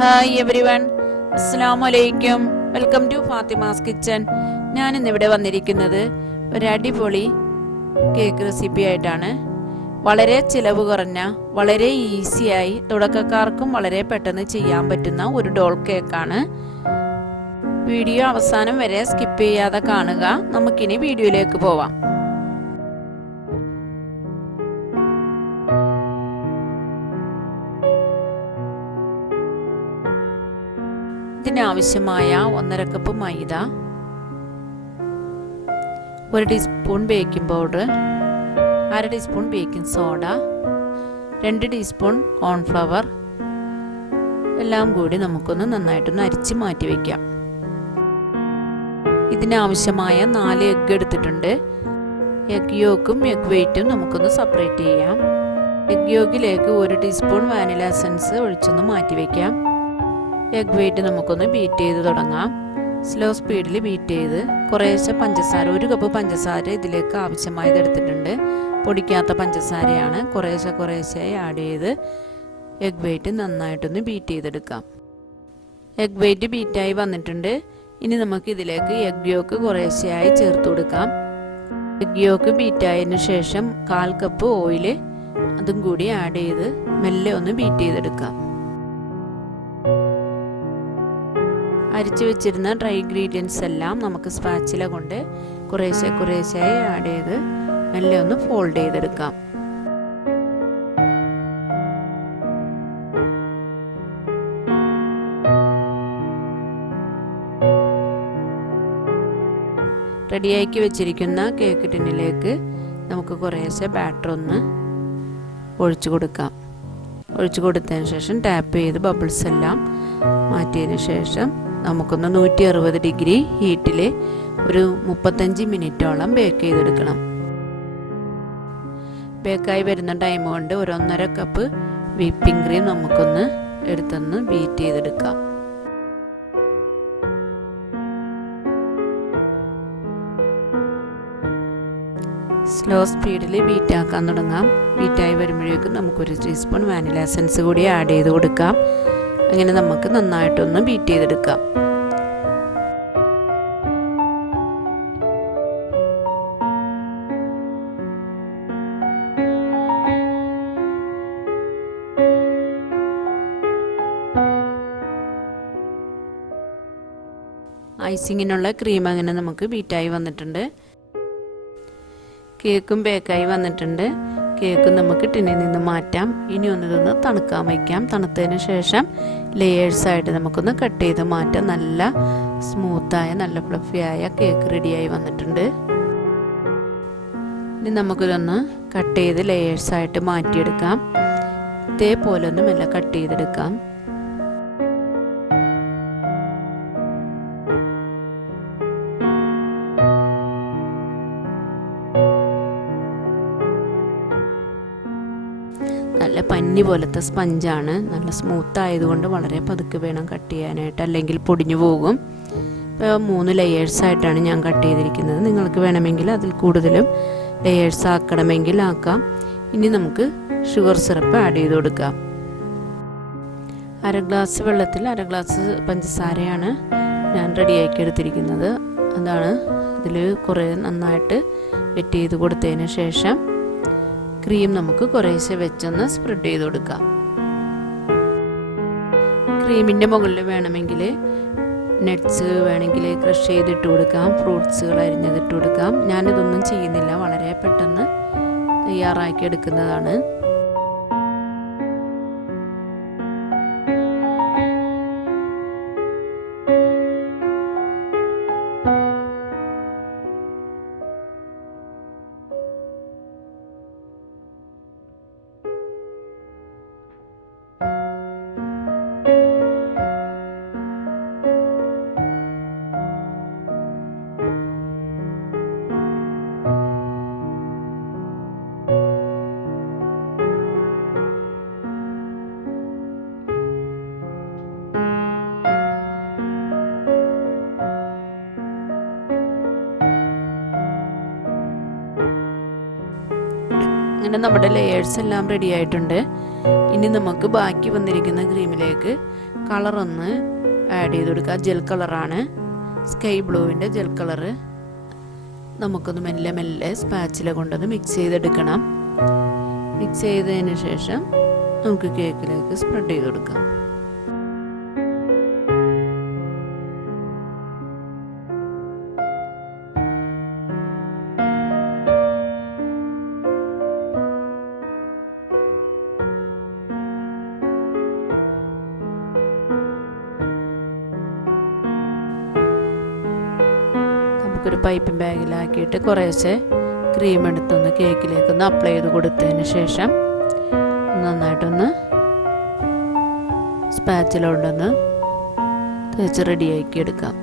Hi everyone, അസ്സലാമു അലൈക്കും. Welcome to Fatima's kitchen. ഞാൻ ഇന്നിവിടെ വന്നിരിക്കുന്നത് ഒരു അടിപൊളി കേക്ക് റെസിപ്പി ആയിട്ടാണ്. വളരെ ചിലവ് കുറഞ്ഞ, വളരെ ഈസിയായി തുടക്കക്കാർക്കും വളരെ പെട്ടെന്ന് ചെയ്യാൻ പറ്റുന്ന ഒരു ഡോൾ കേക്കാണ്. വീഡിയോ അവസാനം വരെ സ്കിപ്പ് ചെയ്യാതെ കാണുക. നമുക്കിനി വീഡിയോയിലേക്ക് പോവാം. ഇതിനാവശ്യമായ 1.5 കപ്പ് മൈദ, 1 teaspoon baking powder, 1/2 teaspoon baking soda, 2 teaspoon cornflour എല്ലാം കൂടി നമുക്കൊന്ന് നന്നായിട്ടൊന്ന് അരിച്ച് മാറ്റി വയ്ക്കാം. ഇതിനാവശ്യമായ 4 എഗ്ഗ് എടുത്തിട്ടുണ്ട്. എഗ് യോക്കും എഗ് വെയിറ്റും നമുക്കൊന്ന് സെപ്പറേറ്റ് ചെയ്യാം. എഗ് യോക്കിലേക്ക് 1 ടീസ്പൂൺ വാനില എസൻസ് ഒഴിച്ചൊന്ന് മാറ്റി വയ്ക്കാം. എഗ് വെയിറ്റ് നമുക്കൊന്ന് ബീറ്റ് ചെയ്ത് തുടങ്ങാം. സ്ലോ സ്പീഡിൽ ബീറ്റ് ചെയ്ത് കുറേശ്ശെ പഞ്ചസാര, 1 കപ്പ് പഞ്ചസാര ഇതിലേക്ക് ആവശ്യമായത് എടുത്തിട്ടുണ്ട്. പൊടിക്കാത്ത പഞ്ചസാരയാണ്. കുറേശ്ശെ ആഡ് ചെയ്ത് എഗ് വെയിറ്റ് നന്നായിട്ടൊന്ന് ബീറ്റ് ചെയ്തെടുക്കാം. എഗ് വെയിറ്റ് ബീറ്റായി വന്നിട്ടുണ്ട്. ഇനി നമുക്ക് ഇതിലേക്ക് എഗ് യോക്ക് കുറേശ്ശെയായി ചേർത്ത് കൊടുക്കാം. എഗ് യോക്ക് ബീറ്റായതിനു ശേഷം 1/4 കപ്പ് ഓയില് അതും കൂടി ആഡ് ചെയ്ത് മെല്ലെ ഒന്ന് ബീറ്റ് ചെയ്തെടുക്കാം. അരിച്ചു വെച്ചിരുന്ന ഡ്രൈ ഇൻഗ്രീഡിയൻസ് എല്ലാം നമുക്ക് സ്പാച്ചില കൊണ്ട് കുറേശ്ശെയായി ആഡ് ചെയ്ത് മെല്ലെ ഒന്ന് ഫോൾഡ് ചെയ്തെടുക്കാം. റെഡിയാക്കി വെച്ചിരിക്കുന്ന കേക്ക് ടിന്നിലേക്ക് നമുക്ക് കുറേശ്ശെ ബാറ്റർ ഒന്ന് ഒഴിച്ചു കൊടുക്കാം. ഒഴിച്ചു കൊടുത്തതിന് ശേഷം ടാപ്പ് ചെയ്ത് ബബിൾസ് എല്ലാം മാറ്റിയതിന് ശേഷം നമുക്കൊന്ന് 160 ഡിഗ്രി ഹീറ്റിൽ ഒരു 35 മിനിറ്റോളം ബേക്ക് ചെയ്തെടുക്കണം. ബേക്കായി വരുന്ന ടൈം കൊണ്ട് 1.5 കപ്പ് വിപ്പിംഗ് ക്രീം നമുക്കൊന്ന് എടുത്തൊന്ന് ബീറ്റ് ചെയ്തെടുക്കാം. സ്ലോ സ്പീഡിൽ ബീറ്റാക്കാൻ തുടങ്ങാം. ബീറ്റായി വരുമ്പോഴേക്കും നമുക്കൊരു ടീസ്പൂൺ വാനില എസൻസ് കൂടി ആഡ് ചെയ്ത് കൊടുക്കാം. അങ്ങനെ നമുക്ക് നന്നായിട്ടൊന്ന് ബീറ്റ് ചെയ്തെടുക്കാം. ഐസിങ്ങിനുള്ള ക്രീം അങ്ങനെ നമുക്ക് ബീറ്റായി വന്നിട്ടുണ്ട്. കേക്കും ബേക്കായി വന്നിട്ടുണ്ട്. കേക്ക് നമുക്ക് ടിന്നിൽ നിന്ന് മാറ്റാം. ഇനി ഇതൊന്ന് തണുക്കാൻ വയ്ക്കാം. തണുത്തതിന് ശേഷം ലെയേഴ്സായിട്ട് നമുക്കൊന്ന് കട്ട് ചെയ്ത് മാറ്റാം. നല്ല സ്മൂത്തായ, നല്ല ഫ്ലഫിയായ കേക്ക് റെഡിയായി വന്നിട്ടുണ്ട്. ഇനി നമുക്കിതൊന്ന് കട്ട് ചെയ്ത് ലെയേഴ്സായിട്ട് മാറ്റിയെടുക്കാം. ഇതേപോലെ ഒന്ന് മെല്ലെ കട്ട് ചെയ്തെടുക്കാം. നല്ല പഞ്ഞി പോലത്തെ സ്പഞ്ചാണ്. നല്ല സ്മൂത്ത് ആയതുകൊണ്ട് വളരെ പതുക്കെ വേണം കട്ട് ചെയ്യാനായിട്ട്, അല്ലെങ്കിൽ പൊടിഞ്ഞു പോകും. ഇപ്പോൾ 3 ലെയേഴ്സായിട്ടാണ് ഞാൻ കട്ട് ചെയ്തിരിക്കുന്നത്. നിങ്ങൾക്ക് വേണമെങ്കിൽ അതിൽ കൂടുതലും ലെയേഴ്സ് ആക്കണമെങ്കിൽ ആക്കാം. ഇനി നമുക്ക് ഷുഗർ സിറപ്പ് ആഡ് ചെയ്ത് കൊടുക്കാം. 1/2 ഗ്ലാസ് വെള്ളത്തിൽ 1/2 ഗ്ലാസ് പഞ്ചസാരയാണ് ഞാൻ റെഡിയാക്കി എടുത്തിരിക്കുന്നത്. അതാണ് ഇതിൽ കുറേ നന്നായിട്ട് വെറ്റ് ചെയ്ത് കൊടുത്തതിന് ശേഷം ക്രീം നമുക്ക് കുറേശ്ശെ വെച്ചൊന്ന് സ്പ്രെഡ് ചെയ്ത് കൊടുക്കാം. ക്രീമിൻ്റെ മുകളിൽ വേണമെങ്കിൽ നട്ട്സ് വേണമെങ്കിൽ ക്രഷ് ചെയ്തിട്ട് കൊടുക്കാം, ഫ്രൂട്ട്സുകൾ അരിഞ്ഞതിട്ട് കൊടുക്കാം. ഞാനിതൊന്നും ചെയ്യുന്നില്ല, വളരെ പെട്ടെന്ന് തയ്യാറാക്കി എടുക്കുന്നതാണ്. അങ്ങനെ നമ്മുടെ ലെയേഴ്സ് എല്ലാം റെഡി ആയിട്ടുണ്ട്. ഇനി നമുക്ക് ബാക്കി വന്നിരിക്കുന്ന ക്രീമിലേക്ക് കളറൊന്ന് ആഡ് ചെയ്ത് കൊടുക്കുക. ജെൽ കളറാണ്, സ്കൈ ബ്ലൂവിൻ്റെ ജെൽ കളറ്. നമുക്കൊന്ന് മെല്ലെ മെല്ലെ സ്പാച്ചില കൊണ്ടൊന്ന് മിക്സ് ചെയ്തെടുക്കണം. മിക്സ് ചെയ്തതിന് ശേഷം നമുക്ക് കേക്കിലേക്ക് സ്പ്രെഡ് ചെയ്ത് കൊടുക്കാം. നമുക്കൊരു പൈപ്പിംഗ് ബാഗിലാക്കിയിട്ട് കുറേശ്ശെ ക്രീം എടുത്തൊന്ന് കേക്കിലേക്കൊന്ന് അപ്ലൈ ചെയ്ത് കൊടുത്തതിന് ശേഷം നന്നായിട്ടൊന്ന് സ്പാച്ചില കൊണ്ടൊന്ന് തേച്ച് റെഡിയാക്കി എടുക്കാം.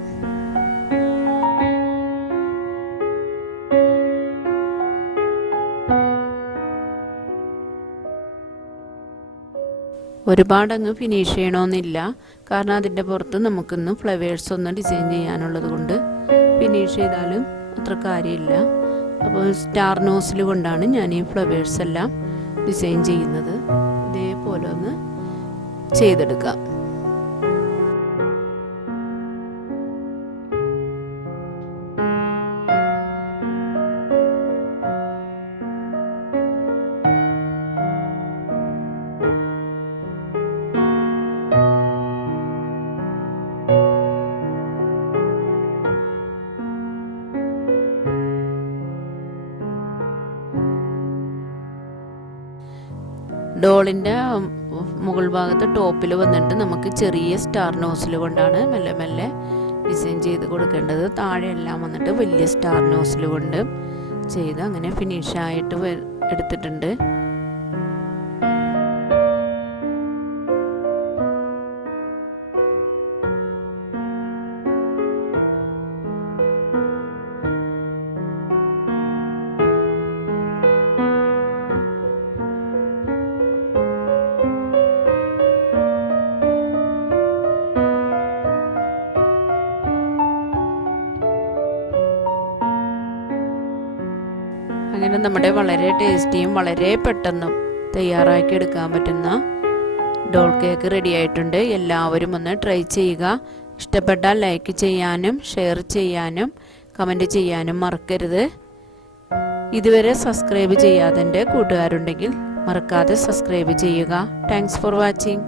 ഒരുപാടങ്ങ് ഫിനിഷ് ചെയ്യണമെന്നില്ല, കാരണം അതിൻ്റെ പുറത്ത് നമുക്കൊന്ന് ഫ്ലവേഴ്സ് ഒന്ന് ഡിസൈൻ ചെയ്യാനുള്ളത് കൊണ്ട് ഫിനിഷ് ചെയ്താലും അത്ര കാര്യമില്ല. അപ്പോൾ സ്റ്റാർ നോസിൽ കൊണ്ടാണ് ഞാൻ ഈ ഫ്ലവേഴ്സ് എല്ലാം ഡിസൈൻ ചെയ്യുന്നത്. ഇതേപോലെ ഒന്ന് ചെയ്തെടുക്കാം. ഡോളിൻ്റെ മുകൾ ഭാഗത്ത് ടോപ്പിൽ വന്നിട്ട് നമുക്ക് ചെറിയ സ്റ്റാർ നോസിൽ കൊണ്ടാണ് മെല്ലെ മെല്ലെ ഡിസൈൻ ചെയ്ത് കൊടുക്കേണ്ടത്. താഴെ എല്ലാം വന്നിട്ട് വലിയ സ്റ്റാർ നോസിൽ കൊണ്ട് ചെയ്ത് അങ്ങനെ ഫിനിഷായിട്ട് എടുത്തിട്ടുണ്ട്. അങ്ങനെ നമ്മുടെ വളരെ ടേസ്റ്റിയും വളരെ പെട്ടെന്നും തയ്യാറാക്കി എടുക്കാൻ പറ്റുന്ന ഡോൾ കേക്ക് റെഡി ആയിട്ടുണ്ട്. എല്ലാവരും ഒന്ന് ട്രൈ ചെയ്യുക. ഇഷ്ടപ്പെട്ടാൽ ലൈക്ക് ചെയ്യാനും ഷെയർ ചെയ്യാനും കമൻറ്റ് ചെയ്യാനും മറക്കരുത്. ഇതുവരെ സബ്സ്ക്രൈബ് ചെയ്യാതെ എൻ്റെ കൂട്ടുകാരുണ്ടെങ്കിൽ മറക്കാതെ സബ്സ്ക്രൈബ് ചെയ്യുക. Thanks for watching.